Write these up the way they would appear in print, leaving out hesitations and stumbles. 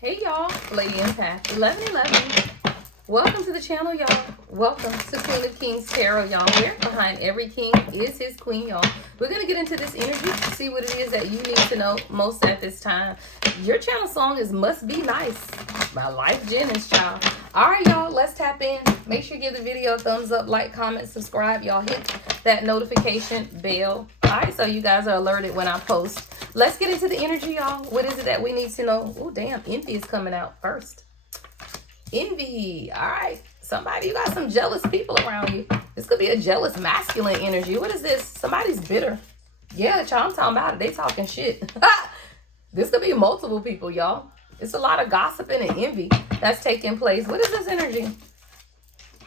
Hey y'all, Lady Empath 1111. Welcome to the channel, y'all. Welcome to Queen of Kings Tarot, y'all. Where behind every king is his queen, y'all. We're going to get into this energy to see what it is that you need to know most at this time. Your channel song is Must Be Nice by Life Jennings, child. All right, y'all, let's tap in. Make sure you give the video a thumbs up, like, comment, subscribe. Y'all hit that notification bell. All right, so you guys are alerted when I post. Let's get into the energy, y'all. What is it that we need to know? Oh, damn, envy is coming out first. Envy. All right. Somebody, you got some jealous people around you. This could be a jealous masculine energy. What is this? Somebody's bitter. Yeah, child, I'm talking about it. They talking shit. This could be multiple people, y'all. It's a lot of gossiping and envy that's taking place. What is this energy?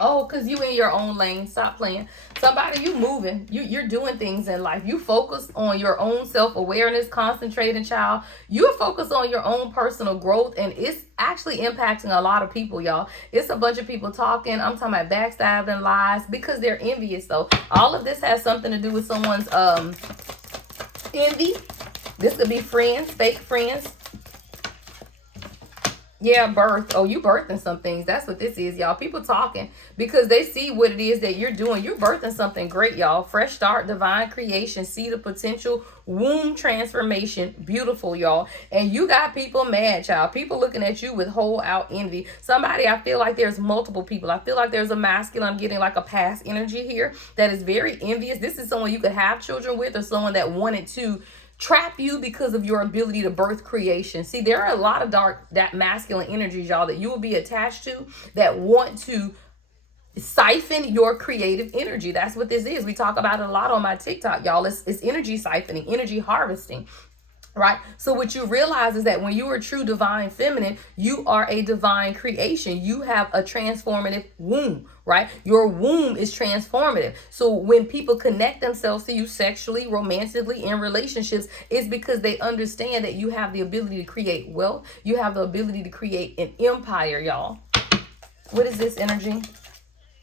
Oh, because you in your own lane. Stop playing. Somebody, you moving. You're doing things in life. You focus on your own self-awareness, concentrating, child. You're focused on your own personal growth, and it's actually impacting a lot of people, y'all. It's a bunch of people talking. I'm talking about backstabbing, lies, because they're envious, though. All of this has something to do with someone's envy. This could be friends, fake friends. Yeah, birth. Oh, you birthing some things. That's what this is, y'all. People talking because they see what it is that you're doing. You're birthing something great, y'all. Fresh start, divine creation, seed of potential, womb transformation. Beautiful, y'all. And you got people mad, child. People looking at you with whole out envy. Somebody, I feel like there's multiple people. I feel like there's a masculine. I'm getting like a past energy here that is very envious. This is someone you could have children with, or someone that wanted to trap you because of your ability to birth creation. See, there are a lot of that masculine energies, y'all, that you will be attached to that want to siphon your creative energy. That's what this is. We talk about it a lot on my TikTok, y'all. It's energy siphoning, energy harvesting. Right? So what you realize is that when you are true divine feminine, you are a divine creation. You have a transformative womb, right? Your womb is transformative. So when people connect themselves to you sexually, romantically, in relationships, it's because they understand that you have the ability to create wealth. You have the ability to create an empire, y'all. What is this energy?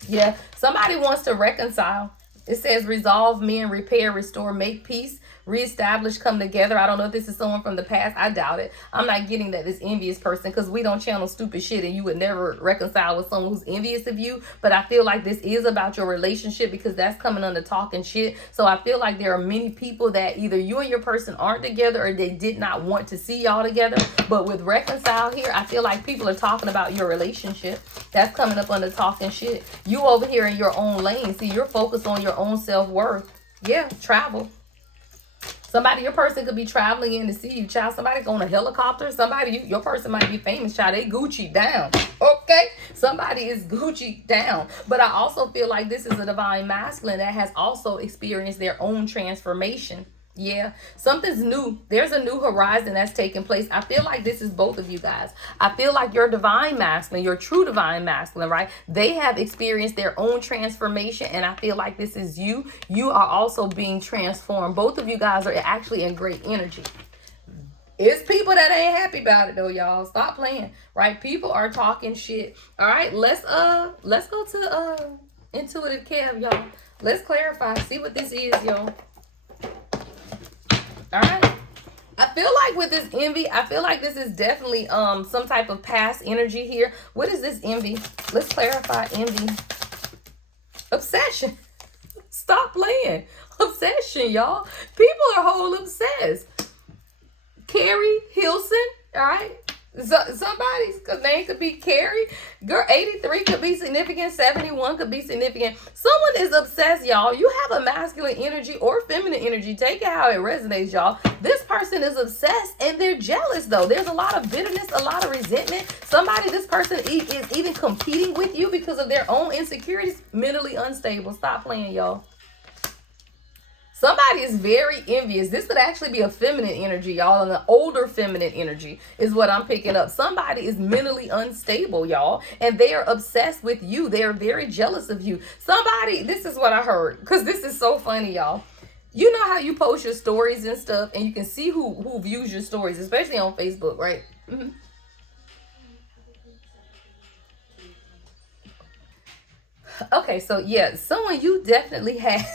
Yeah, somebody wants to reconcile. It says resolve, mend, repair, restore, make peace, reestablish, come together. I don't know if this is someone from the past. I doubt it. I'm not getting that this envious person, because we don't channel stupid shit and you would never reconcile with someone who's envious of you. But I feel like this is about your relationship, because that's coming under talking shit. So I feel like there are many people that either you and your person aren't together, or they did not want to see y'all together. But with reconcile here, I feel like people are talking about your relationship. That's coming up under talking shit. You over here in your own lane. See, you're focused on your own self-worth. Yeah, travel. Somebody, your person could be traveling in to see you, child. Somebody on a helicopter. Somebody, your person might be famous, child. They Gucci down. Okay? Somebody is Gucci down. But I also feel like this is a divine masculine that has also experienced their own transformation. Yeah, something's new. There's a new horizon that's taking place. I feel like this is both of you guys. I feel like your divine masculine, your true divine masculine, right? They have experienced their own transformation, and I feel like this is you. You are also being transformed. Both of you guys are actually in great energy. It's people that ain't happy about it though, y'all. Stop playing, right? People are talking shit. All right, let's go to intuitive Kev, y'all. Let's clarify. See what this is, y'all. All right. I feel like with this envy, I feel like this is definitely some type of past energy here. What is this envy? Let's clarify envy. Obsession. Stop playing. Obsession, y'all. People are whole obsessed. Carrie Hilson, all right? Somebody's name could be Carrie. Girl, 83 could be significant. 71 could be significant. Someone is obsessed, y'all. You have a masculine energy or feminine energy. Take it how it resonates, y'all. This person is obsessed and they're jealous, though. There's a lot of bitterness, a lot of resentment. Somebody, this person is even competing with you because of their own insecurities. Mentally unstable. Stop playing, y'all. Somebody is very envious. This could actually be a feminine energy, y'all. And an older feminine energy is what I'm picking up. Somebody is mentally unstable, y'all. And they are obsessed with you. They are very jealous of you. Somebody, this is what I heard, because this is so funny, y'all. You know how you post your stories and stuff, and you can see who views your stories, especially on Facebook, right? Mm-hmm. Okay, so yeah, someone you definitely had.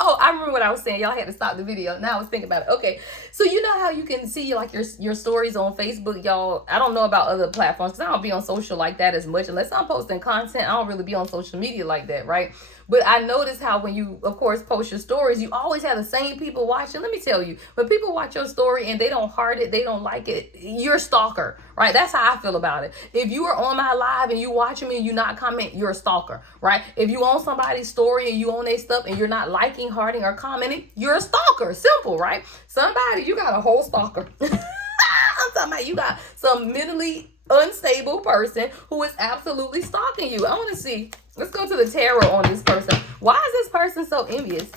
Oh, I remember what I was saying. Y'all had to stop the video. Now I was thinking about it. Okay, so you know how you can see like your stories on Facebook, y'all. I don't know about other platforms because I don't be on social like that as much. Unless I'm posting content, I don't really be on social media like that, right? But I notice how when you, of course, post your stories, you always have the same people watching. Let me tell you, when people watch your story and they don't heart it, they don't like it, you're a stalker, right? That's how I feel about it. If you are on my live and you watching me and you not comment, you're a stalker, right? If you on somebody's story and you on their stuff and you're not liking, hearting, or commenting, you're a stalker. Simple, right? Somebody, you got a whole stalker. I'm talking about you got some mentally unstable person who is absolutely stalking you. I want to see. Let's go to the tarot on this person. Why is this person so envious?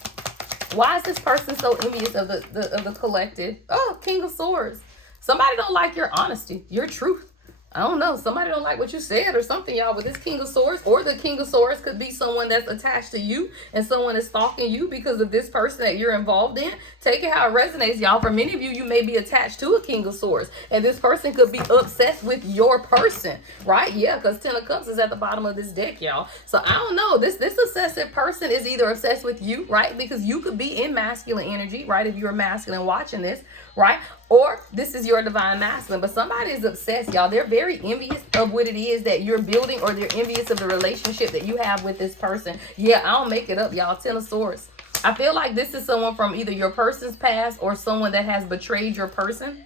Why is this person so envious of the collective? Oh, King of Swords. Somebody don't like your honesty, your truth. I don't know. Somebody don't like what you said or something, y'all. With this King of Swords, or the King of Swords could be someone that's attached to you and someone is stalking you because of this person that you're involved in. Take it how it resonates, y'all. For many of you, you may be attached to a King of Swords, and this person could be obsessed with your person, right? Yeah, because Ten of Cups is at the bottom of this deck, y'all. So I don't know. This obsessive person is either obsessed with you, right? Because you could be in masculine energy, right? If you're masculine watching this, right? Or this is your divine masculine, but somebody is obsessed, y'all. They're very envious of what it is that you're building, or they're envious of the relationship that you have with this person. Yeah, I don't make it up, y'all. Ten of Swords. I feel like this is someone from either your person's past or someone that has betrayed your person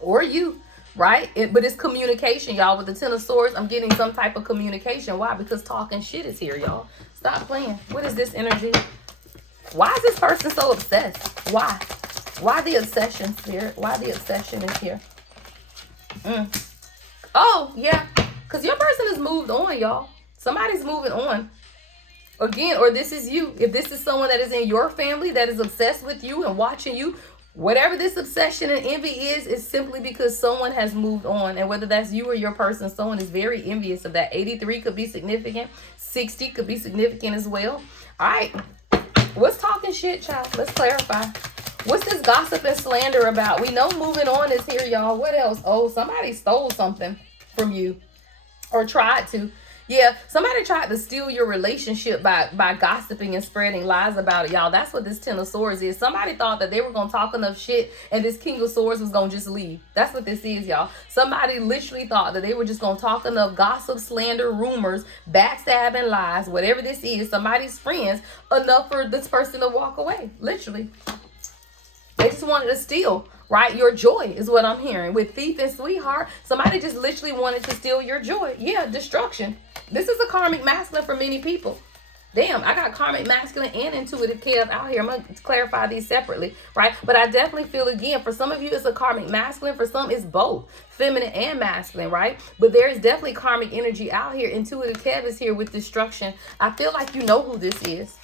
or you, right? But it's communication, y'all. With the Ten of Swords, I'm getting some type of communication. Why? Because talking shit is here, y'all. Stop playing. What is this energy? Why is this person so obsessed? Why? Why the obsession, Spirit? Why the obsession is here? Oh, yeah. Because your person has moved on, y'all. Somebody's moving on. Again, or this is you. If this is someone that is in your family that is obsessed with you and watching you, whatever this obsession and envy is simply because someone has moved on. And whether that's you or your person, someone is very envious of that. 83 could be significant. 60 could be significant as well. All right. What's talking shit, child? Let's clarify. What's this gossip and slander about? We know moving on is here, y'all. What else? Oh, somebody stole something from you or tried to. Yeah, somebody tried to steal your relationship by gossiping and spreading lies about it, y'all. That's what this Ten of Swords is. Somebody thought that they were going to talk enough shit and this King of Swords was going to just leave. That's what this is, y'all. Somebody literally thought that they were just going to talk enough gossip, slander, rumors, backstabbing, lies, whatever this is, somebody's friends, enough for this person to walk away. Literally. They just wanted to steal, right? Your joy is what I'm hearing. With Thief and Sweetheart, somebody just literally wanted to steal your joy. Yeah, destruction. This is a karmic masculine for many people. Damn, I got karmic masculine and intuitive Kev out here. I'm going to clarify these separately, right? But I definitely feel, again, for some of you, it's a karmic masculine. For some, it's both feminine and masculine, right? But there is definitely karmic energy out here. Intuitive Kev is here with destruction. I feel like you know who this is.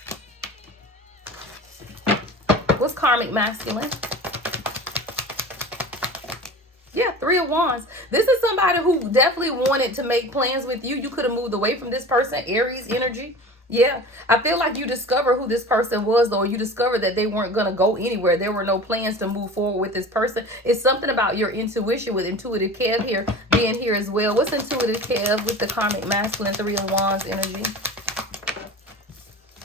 What's karmic masculine? Yeah, Three of Wands. This is somebody who definitely wanted to make plans with you. You could have moved away from this person. Aries energy. Yeah, I feel like you discovered who this person was, though. You discovered that they weren't going to go anywhere. There were no plans to move forward with this person. It's something about your intuition with intuitive Kev here being here as well. What's intuitive Kev with the karmic masculine Three of Wands energy?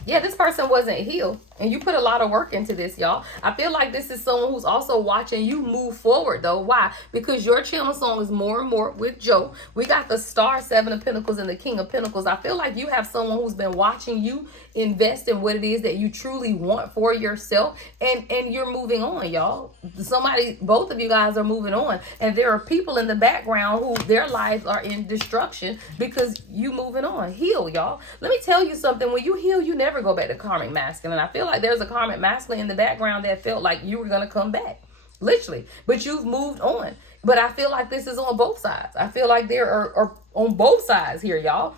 Yeah, this person wasn't healed. And you put a lot of work into this, y'all. I feel like this is someone who's also watching you move forward, though. Why? Because your channel song is more and more with Joe. We got the Star, Seven of Pentacles, and the King of Pentacles. I feel like you have someone who's been watching you invest in what it is that you truly want for yourself. And you're moving on, y'all. Somebody, both of you guys are moving on. And there are people in the background who their lives are in destruction because you moving on. Heal, y'all. Let me tell you something. When you heal, you never go back to karmic masculine. I feel like there's a karmic masculine in the background that felt like you were going to come back, literally, but you've moved on. But I feel like this is on both sides. I feel like there are on both sides here, y'all,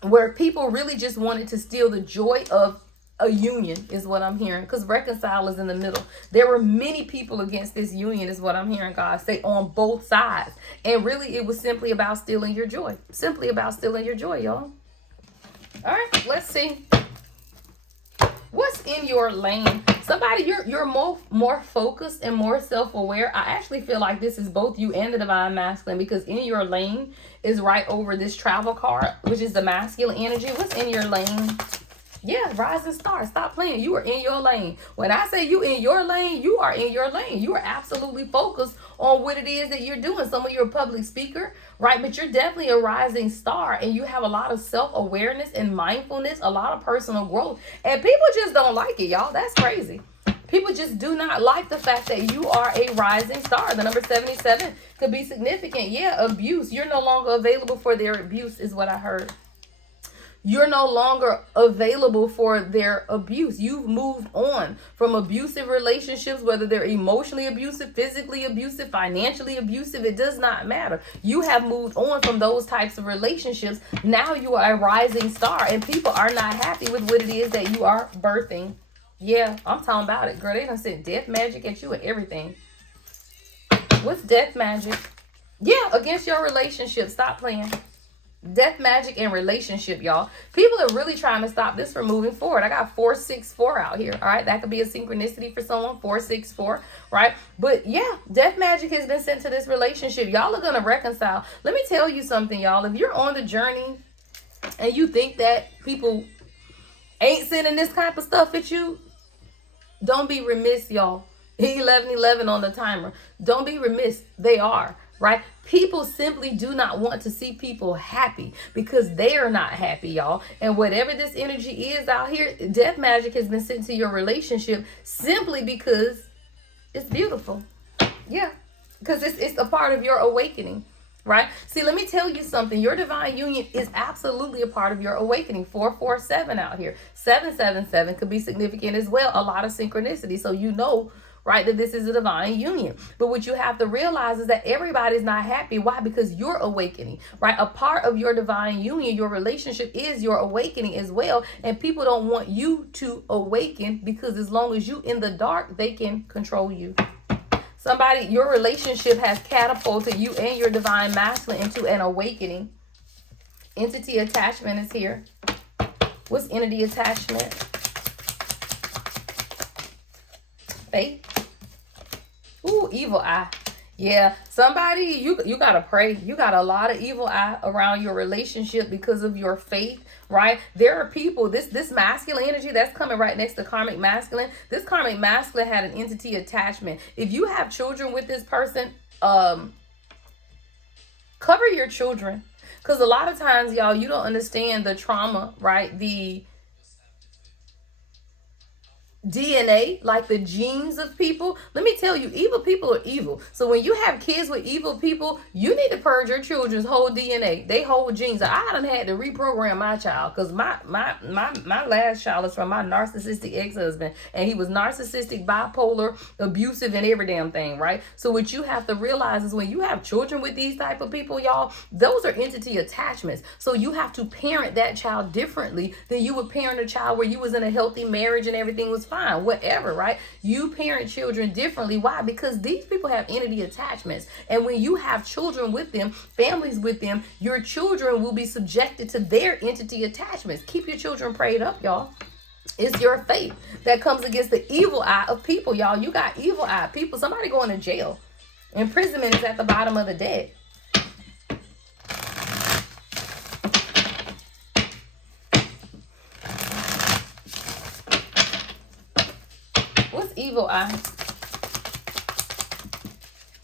where people really just wanted to steal the joy of a union is what I'm hearing, because reconcile is in the middle. There were many people against this union is what I'm hearing God say on both sides. And really it was simply about stealing your joy. Simply about stealing your joy, y'all. All right, let's see. What's in your lane? Somebody, you're more focused and more self-aware. I actually feel like this is both you and the divine masculine, because in your lane is right over this travel card, which is the masculine energy. What's in your lane? Yeah, rising star. Stop playing. You are in your lane. When I say you in your lane, you are in your lane. You are absolutely focused on what it is that you're doing. Some of you are a public speaker, right? But you're definitely a rising star, and you have a lot of self-awareness and mindfulness, a lot of personal growth. And people just don't like it, y'all. That's crazy. People just do not like the fact that you are a rising star. The number 77 could be significant. Yeah, abuse. You're no longer available for their abuse is what I heard. You're no longer available for their abuse. You've moved on from abusive relationships, whether they're emotionally abusive, physically abusive, financially abusive. It does not matter. You have moved on from those types of relationships. Now you are a rising star, and people are not happy with what it is that you are birthing. Yeah, I'm talking about it, girl. They done sent death magic at you and everything. What's death magic? Yeah, against your relationship. Stop playing. Death magic and relationship, y'all. People are really trying to stop this from moving forward. I got 464 out here. All right, that could be a synchronicity for someone. 464, right? But yeah, death magic has been sent to this relationship. Y'all are gonna reconcile. Let me tell you something, y'all. If you're on the journey and you think that people ain't sending this type of stuff at you, don't be remiss, y'all. 11:11 on the timer. Don't be remiss. They are. Right? People simply do not want to see people happy because they are not happy, y'all. And whatever this energy is out here, death magic has been sent to your relationship simply because it's beautiful. Yeah. Because it's a part of your awakening. Right? See, let me tell you something. Your divine union is absolutely a part of your awakening. 447 out here. 777 could be significant as well. A lot of synchronicity. So you know, right, that this is a divine union. But what you have to realize is that everybody's not happy. Why? Because you're awakening, right? A part of your divine union, your relationship is your awakening as well. And people don't want you to awaken because as long as you in the dark, they can control you. Somebody, your relationship has catapulted you and your divine masculine into an awakening. Entity attachment is here. What's entity attachment? Faith. Ooh, evil eye. Yeah, somebody, you gotta pray. You got a lot of evil eye around your relationship because of your faith, right? There are people, this masculine energy that's coming right next to karmic masculine. This karmic masculine had an entity attachment. If you have children with this person, cover your children. Because a lot of times, y'all, you don't understand the trauma, right? The DNA, like the genes of people. Let me tell you, evil people are evil. So when you have kids with evil people, you need to purge your children's whole DNA. They whole genes. I done had to reprogram my child because my last child is from my narcissistic ex-husband, and he was narcissistic, bipolar, abusive, and every damn thing, right? So what you have to realize is when you have children with these type of people, y'all, those are entity attachments. So you have to parent that child differently than you would parent a child where you was in a healthy marriage and everything was fine, whatever, right? You parent children differently. Why? Because these people have entity attachments. And when you have children with them, families with them, your children will be subjected to their entity attachments. Keep your children prayed up, y'all. It's your faith that comes against the evil eye of people, y'all. You got evil eye people. Somebody going to jail. Imprisonment is at the bottom of the deck. Evil eye.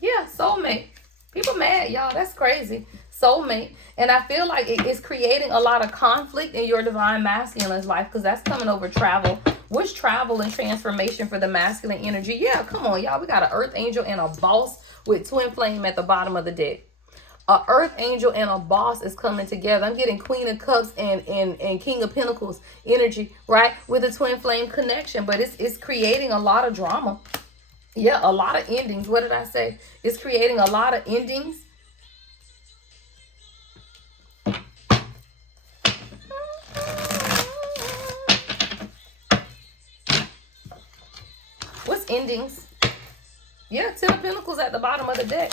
Yeah, soulmate. People mad, y'all. That's crazy. Soulmate. And I feel like it's creating a lot of conflict in your divine masculine's life because that's coming over travel. What's travel and transformation for the masculine energy? Yeah, come on, y'all. We got an earth angel and a boss with twin flame at the bottom of the deck. A earth angel and a boss is coming together. I'm getting Queen of Cups and King of Pentacles energy, right? With a twin flame connection. But it's creating a lot of drama. Yeah, a lot of endings. What did I say? It's creating a lot of endings. What's endings? Yeah, 10 of Pentacles at the bottom of the deck.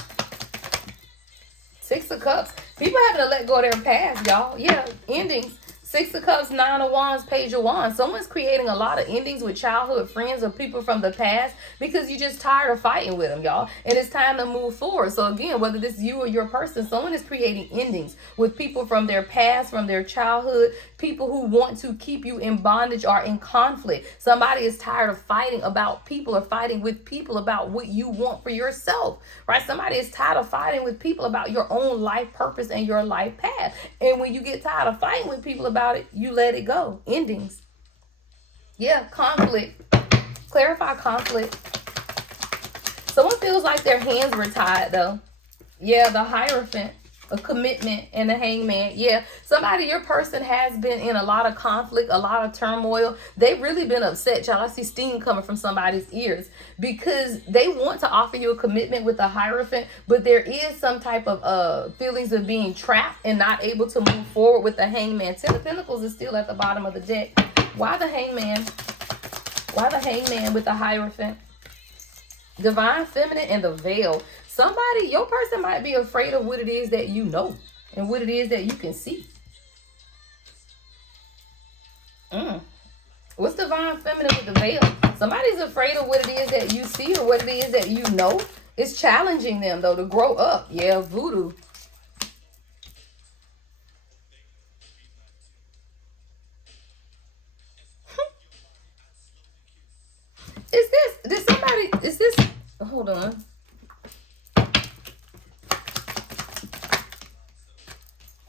6 of Cups. People having to let go of their past, y'all. Yeah, endings. Six of Cups, Nine of Wands, Page of Wands. Someone's creating a lot of endings with childhood friends or people from the past because you're just tired of fighting with them, y'all. And it's time to move forward. So again, whether this is you or your person, someone is creating endings with people from their past, from their childhood, people who want to keep you in bondage or in conflict. Somebody is tired of fighting about people or fighting with people about what you want for yourself, right? Somebody is tired of fighting with people about your own life purpose and your life path. And when you get tired of fighting with people about it, you let it go. Endings. Yeah, conflict. Clarify conflict. Someone feels like their hands were tied though. Yeah, the Hierophant, a commitment, and the Hangman. Yeah, somebody, your person has been in a lot of conflict, a lot of turmoil. They've really been upset, y'all. I see steam coming from somebody's ears because they want to offer you a commitment with the Hierophant, but there is some type of feelings of being trapped and not able to move forward with the Hangman. Ten of Pentacles is still at the bottom of the deck. Why the Hangman? Why the Hangman with the Hierophant? Divine Feminine and the Veil. Somebody, your person might be afraid of what it is that you know and what it is that you can see. What's Divine Feminine with the Veil? Somebody's afraid of what it is that you see or what it is that you know. It's challenging them, though, to grow up. Yeah, Voodoo. Is this, hold on.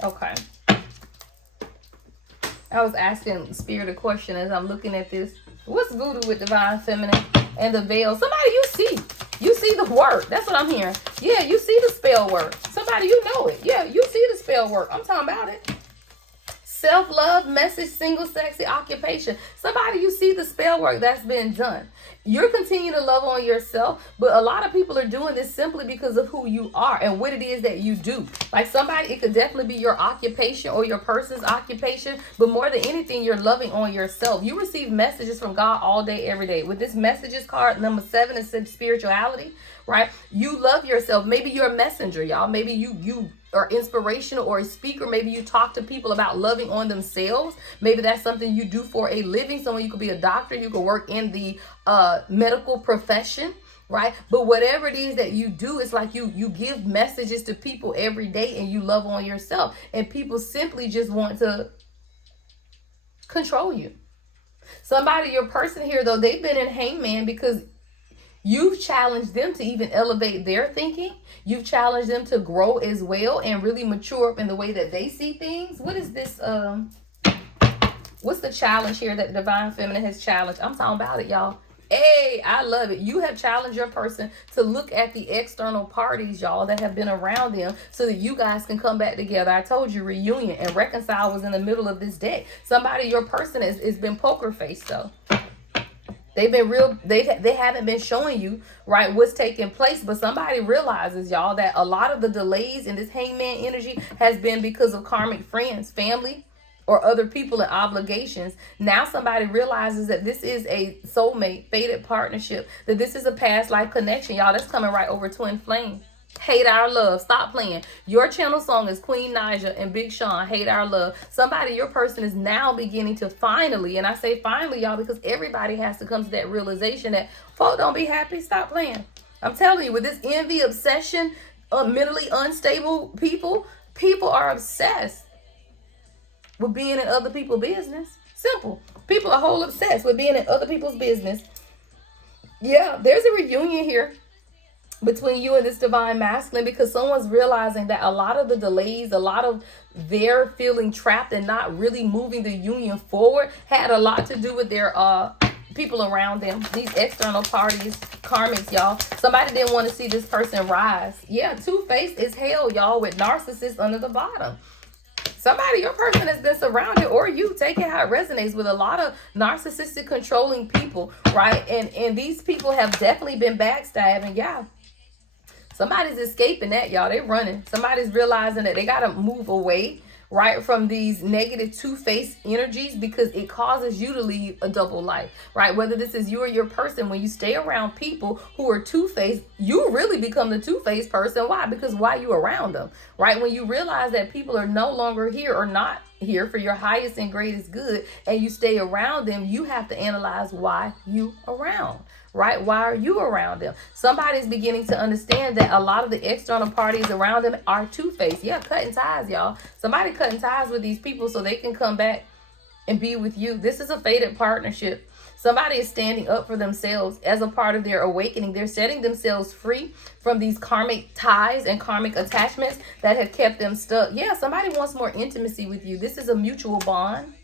Okay. I was asking Spirit a question as I'm looking at this. What's Voodoo with Divine Feminine and the Veil? Somebody you see. You see the work. That's what I'm hearing. Yeah, you see the spell work. Somebody, you know it. Yeah, you see the spell work. I'm talking about it. Self-love, message, single, sexy, occupation. Somebody, you see the spell work that's been done. You're continuing to love on yourself, but a lot of people are doing this simply because of who you are and what it is that you do. Like somebody, it could definitely be your occupation or your person's occupation, but more than anything, you're loving on yourself. You receive messages from God all day, every day. With this messages card, number 7 is spirituality, right? You love yourself. Maybe you're a messenger, y'all. Maybe you or inspirational or a speaker. Maybe you talk to people about loving on themselves. Maybe that's something you do for a living. Someone, you could be a doctor, you could work in the medical profession, right? But whatever it is that you do, it's like you give messages to people every day and you love on yourself. And people simply just want to control you. Somebody, your person here though, they've been in Hangman because you've challenged them to even elevate their thinking. You've challenged them to grow as well and really mature up in the way that they see things. What is this? What's the challenge here that the Divine Feminine has challenged? I'm talking about it, y'all. Hey, I love it. You have challenged your person to look at the external parties, y'all, that have been around them so that you guys can come back together. I told you reunion and reconcile was in the middle of this deck. Somebody, your person has been poker faced though. They've been real, they haven't been showing you, right, what's taking place. But somebody realizes, y'all, that a lot of the delays in this Hangman energy has been because of karmic friends, family, or other people and obligations. Now somebody realizes that this is a soulmate, fated partnership, that this is a past life connection, y'all. That's coming right over Twin Flame. Hate Our Love. Stop playing. Your channel song is Queen Naija and Big Sean, Hate Our Love. Somebody, your person is now beginning to finally, and I say finally, y'all, because everybody has to come to that realization that folk don't be happy. Stop playing. I'm telling you, with this envy, obsession, mentally unstable people are obsessed with being in other people's business. Simple. People are whole obsessed with being in other people's business. Yeah, there's a reunion here between you and this divine masculine because someone's realizing that a lot of the delays, a lot of their feeling trapped and not really moving the union forward had a lot to do with their people around them, these external parties, karmics, y'all. Somebody didn't want to see this person rise. Yeah, two-faced is hell, y'all, with narcissists under the bottom. Somebody, your person has been surrounded, or you, take it how it resonates, with a lot of narcissistic controlling people, right? And these people have definitely been backstabbing. Yeah. Somebody's escaping that, y'all. They running. Somebody's realizing that they got to move away, right, from these negative two-faced energies, because it causes you to lead a double life, right? Whether this is you or your person, when you stay around people who are two-faced, you really become the two-faced person. Why? Because why you around them, right? When you realize that people are no longer here or not here for your highest and greatest good, and you stay around them, you have to analyze why you around, right? Why are you around them? Somebody's beginning to understand that a lot of the external parties around them are two-faced. Yeah, cutting ties, y'all. Somebody cutting ties with these people so they can come back and be with you. This is a fated partnership. Somebody is standing up for themselves as a part of their awakening. They're setting themselves free from these karmic ties and karmic attachments that have kept them stuck. Yeah, somebody wants more intimacy with you. This is a mutual bond.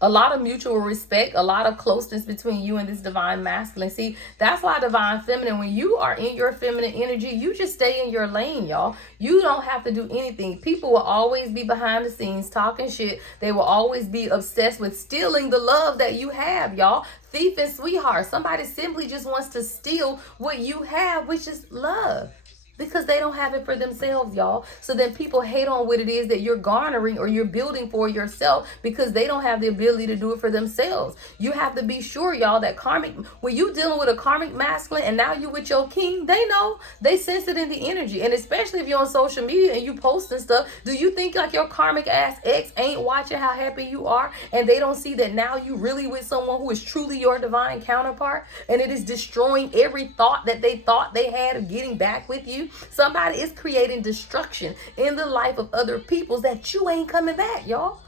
A lot of mutual respect, a lot of closeness between you and this divine masculine. See, that's why divine feminine, when you are in your feminine energy, you just stay in your lane, y'all. You don't have to do anything. People will always be behind the scenes talking shit. They will always be obsessed with stealing the love that you have, y'all. Thief and sweetheart. Somebody simply just wants to steal what you have, which is love, because they don't have it for themselves, y'all. So then people hate on what it is that you're garnering or you're building for yourself, because they don't have the ability to do it for themselves. You have to be sure, y'all, that karmic, when you dealing with a karmic masculine and now you with your king, they know, they sense it in the energy. And especially if you're on social media and you posting stuff, do you think like your karmic ass ex ain't watching how happy you are, and they don't see that now you really with someone who is truly your divine counterpart, and it is destroying every thought that they thought they had of getting back with you? Somebody is creating destruction in the life of other people that you ain't coming back, y'all.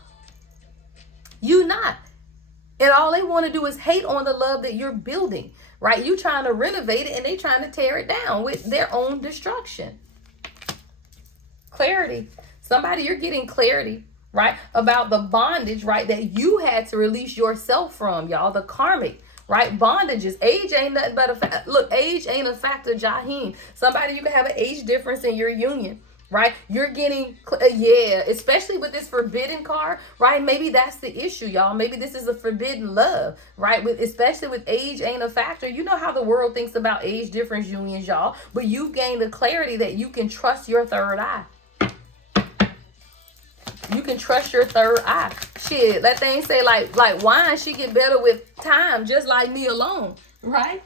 You not. And all they want to do is hate on the love that you're building, right? You trying to renovate it and they trying to tear it down with their own destruction. Clarity. Somebody, you're getting clarity, right, about the bondage, right, that you had to release yourself from, y'all. The karmic, right, bondages. Age ain't nothing but a fact. Look, age ain't a factor, Jaheen. Somebody, you can have an age difference in your union, right? You're getting, yeah, especially with this forbidden card, right? Maybe that's the issue, y'all. Maybe this is a forbidden love, right? Especially with age ain't a factor. You know how the world thinks about age difference unions, y'all. But you gain the clarity that you can trust your third eye. You can trust your third eye. Shit, that thing say like wine, she get better with time, just like me alone, right?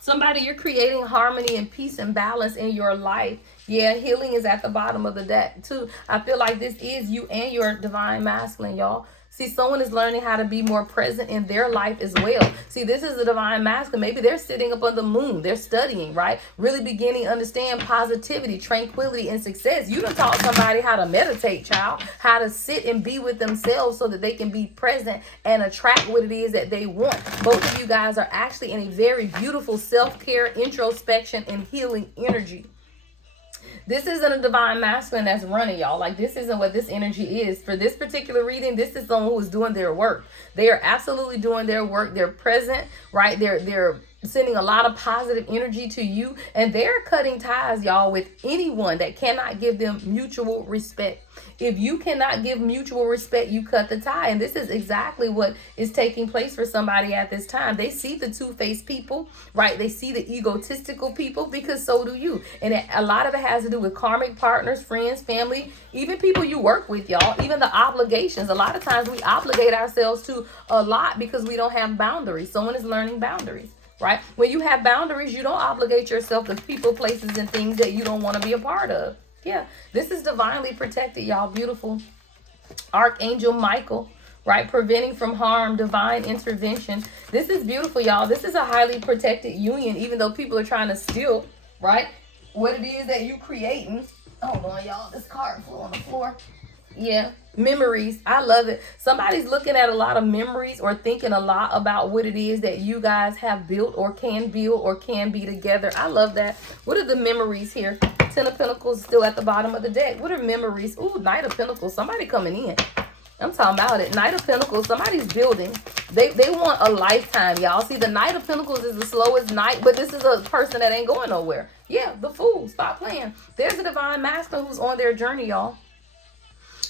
Somebody, you're creating harmony and peace and balance in your life. Yeah, healing is at the bottom of the deck too. I feel like this is you and your divine masculine, y'all. See, someone is learning how to be more present in their life as well. See, this is the divine masculine. Maybe they're sitting up on the moon. They're studying, right? Really beginning to understand positivity, tranquility, and success. You done taught somebody how to meditate, child. How to sit and be with themselves so that they can be present and attract what it is that they want. Both of you guys are actually in a very beautiful self-care, introspection, and healing energy. This isn't a divine masculine that's running, y'all. Like, this isn't what this energy is. For this particular reading, this is someone who is doing their work. They are absolutely doing their work. They're present, right? They're sending a lot of positive energy to you, and they're cutting ties, y'all, with anyone that cannot give them mutual respect. If you cannot give mutual respect, you cut the tie. And this is exactly what is taking place for somebody at this time. They see the two-faced people, right? They see the egotistical people, because so do you. And a lot of it has to do with karmic partners, friends, family, even people you work with, y'all. Even the obligations. A lot of times we obligate ourselves to a lot because we don't have boundaries. Someone is learning boundaries, right? When you have boundaries, you don't obligate yourself to people, places, and things that you don't want to be a part of. Yeah, this is divinely protected, y'all. Beautiful. Archangel Michael, right? Preventing from harm, divine intervention. This is beautiful, y'all. This is a highly protected union, even though people are trying to steal, right, what it is that you creating. Hold on, y'all. This card flew on the floor. Yeah, memories. I love it. Somebody's looking at a lot of memories or thinking a lot about what it is that you guys have built or can build or can be together. I love that. What are the memories here? Ten of Pentacles still at the bottom of the deck. What are memories? Ooh, Knight of Pentacles. Somebody coming in. I'm talking about it. Knight of Pentacles. Somebody's building. They want a lifetime, y'all. See, the Knight of Pentacles is the slowest knight, but this is a person that ain't going nowhere. Yeah, the Fool. Stop playing. There's a divine masculine who's on their journey, y'all.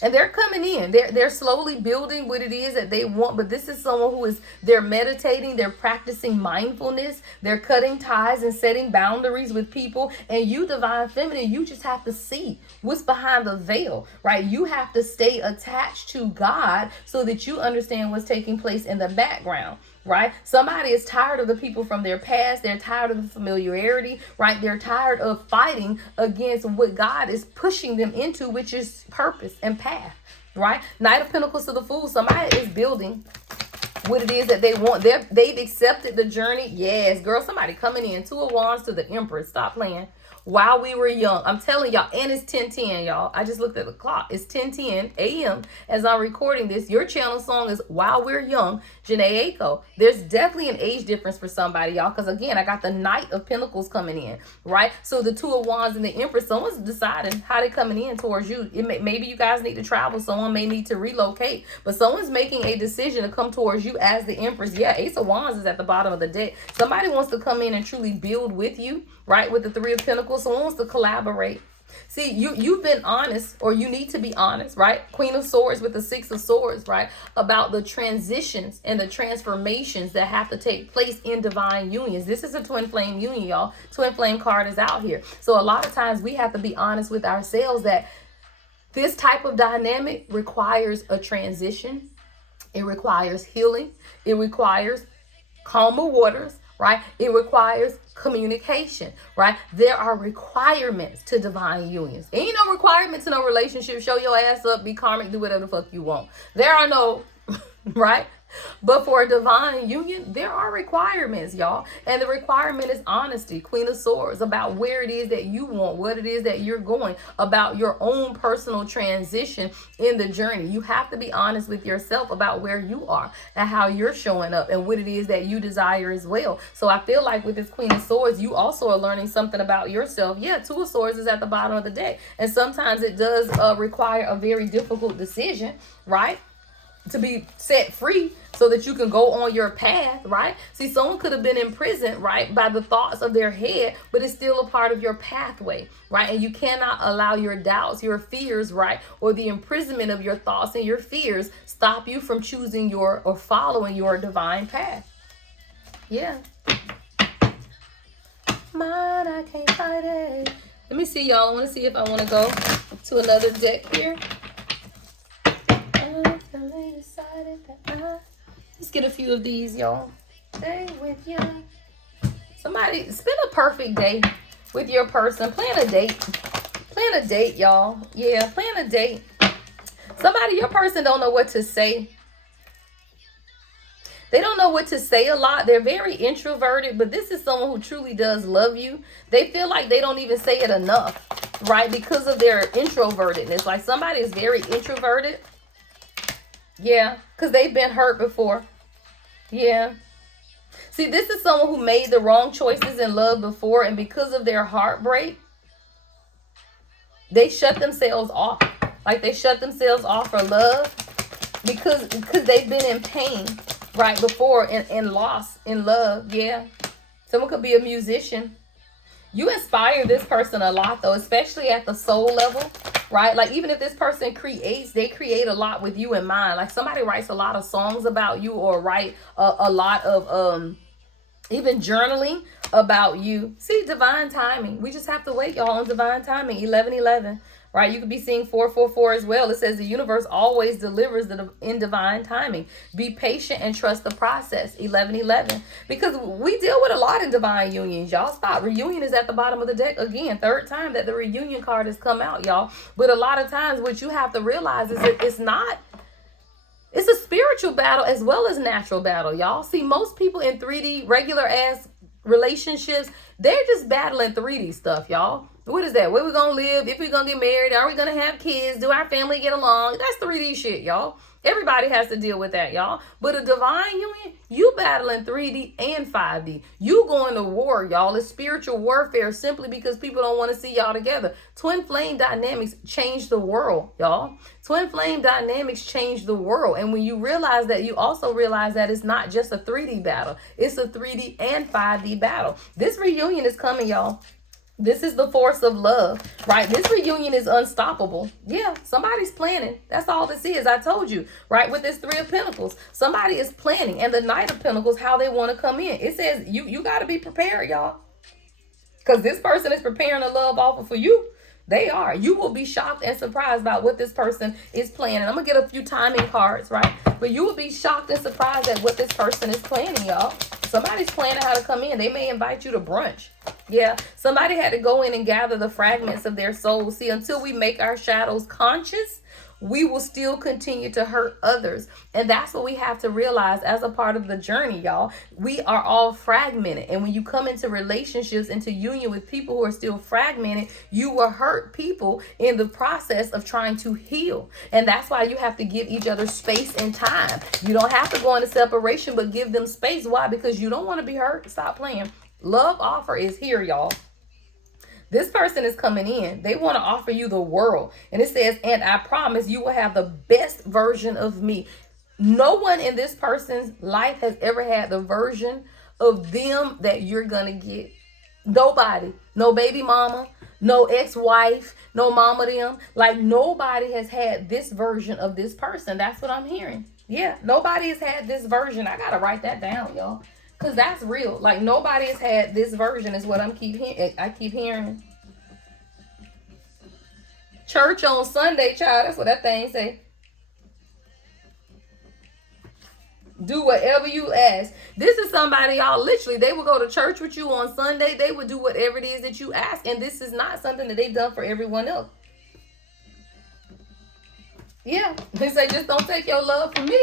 And they're coming in. They're slowly building what it is that they want. But this is someone who is, they're meditating, they're practicing mindfulness, they're cutting ties and setting boundaries with people. And you, divine feminine, you just have to see what's behind the veil, right? You have to stay attached to God so that you understand what's taking place in the background. Right? Somebody is tired of the people from their past. They're tired of the familiarity, right? They're tired of fighting against what God is pushing them into, which is purpose and path, right? Knight of Pentacles to the Fool. Somebody is building what it is that they want. They've accepted the journey. Yes, girl, somebody coming in. Two of Wands to the Empress. Stop playing. While we were young. I'm telling y'all, and it's 10:10, y'all. I just looked at the clock. It's 10:10 a.m. as I'm recording this. Your channel song is While We're Young, Janae Aiko. There's definitely an age difference for somebody, y'all, because again, I got the Knight of Pentacles coming in, right? So the Two of Wands and the Empress, someone's deciding how they're coming in towards you. Maybe you guys need to travel. Someone may need to relocate, but someone's making a decision to come towards you as the Empress. Yeah, Ace of Wands is at the bottom of the deck. Somebody wants to come in and truly build with you, right? With the Three of Pentacles, someone wants to collaborate. See, you've been honest, or you need to be honest, right? Queen of Swords with the Six of Swords, right? About the transitions and the transformations that have to take place in divine unions. This is a twin flame union, y'all. Twin flame card is out here. So a lot of times we have to be honest with ourselves that this type of dynamic requires a transition. It requires healing. It requires calmer waters, right? It requires communication, right? There are requirements to divine unions. Ain't no requirements to no relationship. Show your ass up, be karmic, do whatever the fuck you want. There are no, right? But for a divine union, there are requirements, y'all. And the requirement is honesty. Queen of Swords, about where it is that you want, what it is that you're going, about your own personal transition in the journey. You have to be honest with yourself about where you are and how you're showing up and what it is that you desire as well. So I feel like with this Queen of Swords, you also are learning something about yourself. Yeah, Two of Swords is at the bottom of the deck. And sometimes it does require a very difficult decision, right? To be set free so that you can go on your path, right? See, someone could have been imprisoned, right, by the thoughts of their head, but it's still a part of your pathway, right? And you cannot allow your doubts, your fears, right, or the imprisonment of your thoughts and your fears stop you from choosing your or following your divine path. Yeah. Mine, I can't fight it. Let me see, y'all. I want to see if I want to go to another deck here. Let's get a few of these, y'all. Stay with you. Somebody spend a perfect day with your person. Plan a date. Plan a date, y'all. Yeah, plan a date. Somebody, your person don't know what to say. They don't know what to say a lot. They're very introverted, but this is someone who truly does love you. They feel like they don't even say it enough, right? Because of their introvertedness. Like somebody is very introverted. Yeah, because they've been hurt before. Yeah. See, this is someone who made the wrong choices in love before, and because of their heartbreak, they shut themselves off. Like they shut themselves off for love because they've been in pain, right, before and loss in love. Yeah. Someone could be a musician. You inspire this person a lot, though, especially at the soul level, right? Like, even if this person creates, they create a lot with you in mind. Like, somebody writes a lot of songs about you or write a lot of even journaling about you. See, divine timing. We just have to wait, y'all, on divine timing. 11:11, right? You could be seeing 444 as well. It says the universe always delivers in divine timing. Be patient and trust the process. 11:11. Because we deal with a lot in divine unions, y'all. Stop. Reunion is at the bottom of the deck. Again, third time that the reunion card has come out, y'all. But a lot of times what you have to realize is that it's a spiritual battle as well as natural battle, y'all. See, most people in 3D, regular ass relationships, they're just battling 3D stuff, y'all. What is that? Where we gonna live? If we gonna get married? Are we gonna have kids? Do our family get along? That's 3D shit, y'all. Everybody has to deal with that, y'all. But a divine union, you battling 3D and 5D. You going to war, y'all. It's spiritual warfare simply because people don't want to see y'all together. Twin flame dynamics change the world, y'all. Twin flame dynamics change the world. And when you realize that, you also realize that it's not just a 3D battle. It's a 3D and 5D battle. This reunion is coming, y'all. This is the force of love, right? This reunion is unstoppable. Yeah, somebody's planning. That's all this is. I told you, right? With this Three of Pentacles, somebody is planning, and the Knight of Pentacles, how they want to come in. It says you got to be prepared, y'all, because this person is preparing a love offer for you. They are. You will be shocked and surprised about what this person is planning. I'm going to get a few timing cards, right? But you will be shocked and surprised at what this person is planning, y'all. Somebody's planning how to come in. They may invite you to brunch. Yeah. Somebody had to go in and gather the fragments of their soul. See, until we make our shadows conscious, we will still continue to hurt others. And that's what we have to realize as a part of the journey, y'all. We are all fragmented. And when you come into relationships, into union with people who are still fragmented, you will hurt people in the process of trying to heal. And that's why you have to give each other space and time. You don't have to go into separation, but give them space. Why? Because you don't want to be hurt. Stop playing. Love offer is here, y'all. This person is coming in. They want to offer you the world. And it says, and I promise you will have the best version of me. No one in this person's life has ever had the version of them that you're going to get. Nobody. No baby mama. No ex-wife. No mama them. Like, nobody has had this version of this person. That's what I'm hearing. Yeah, nobody has had this version. I got to write that down, y'all. Because that's real. Like, nobody has had this version is what I keep hearing. Church on Sunday, child. That's what that thing say. Do whatever you ask. This is somebody, y'all, literally, they will go to church with you on Sunday. They would do whatever it is that you ask. And this is not something that they've done for everyone else. Yeah. They say, just don't take your love from me.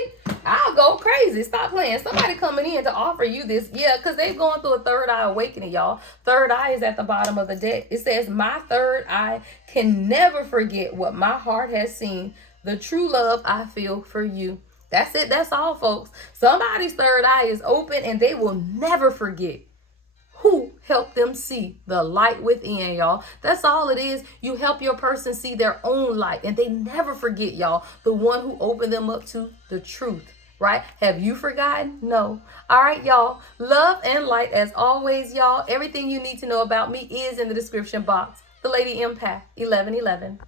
I'll go crazy. Stop playing. Somebody coming in to offer you this. Yeah, because they've gone through a third eye awakening, y'all. Third eye is at the bottom of the deck. It says, my third eye can never forget what my heart has seen. The true love I feel for you. That's it. That's all, folks. Somebody's third eye is open and they will never forget who helped them see the light within, y'all. That's all it is. You help your person see their own light, and they never forget, y'all, the one who opened them up to the truth, right? Have you forgotten? No. All right, y'all. Love and light as always, y'all. Everything you need to know about me is in the description box. The Lady Empath, 1111.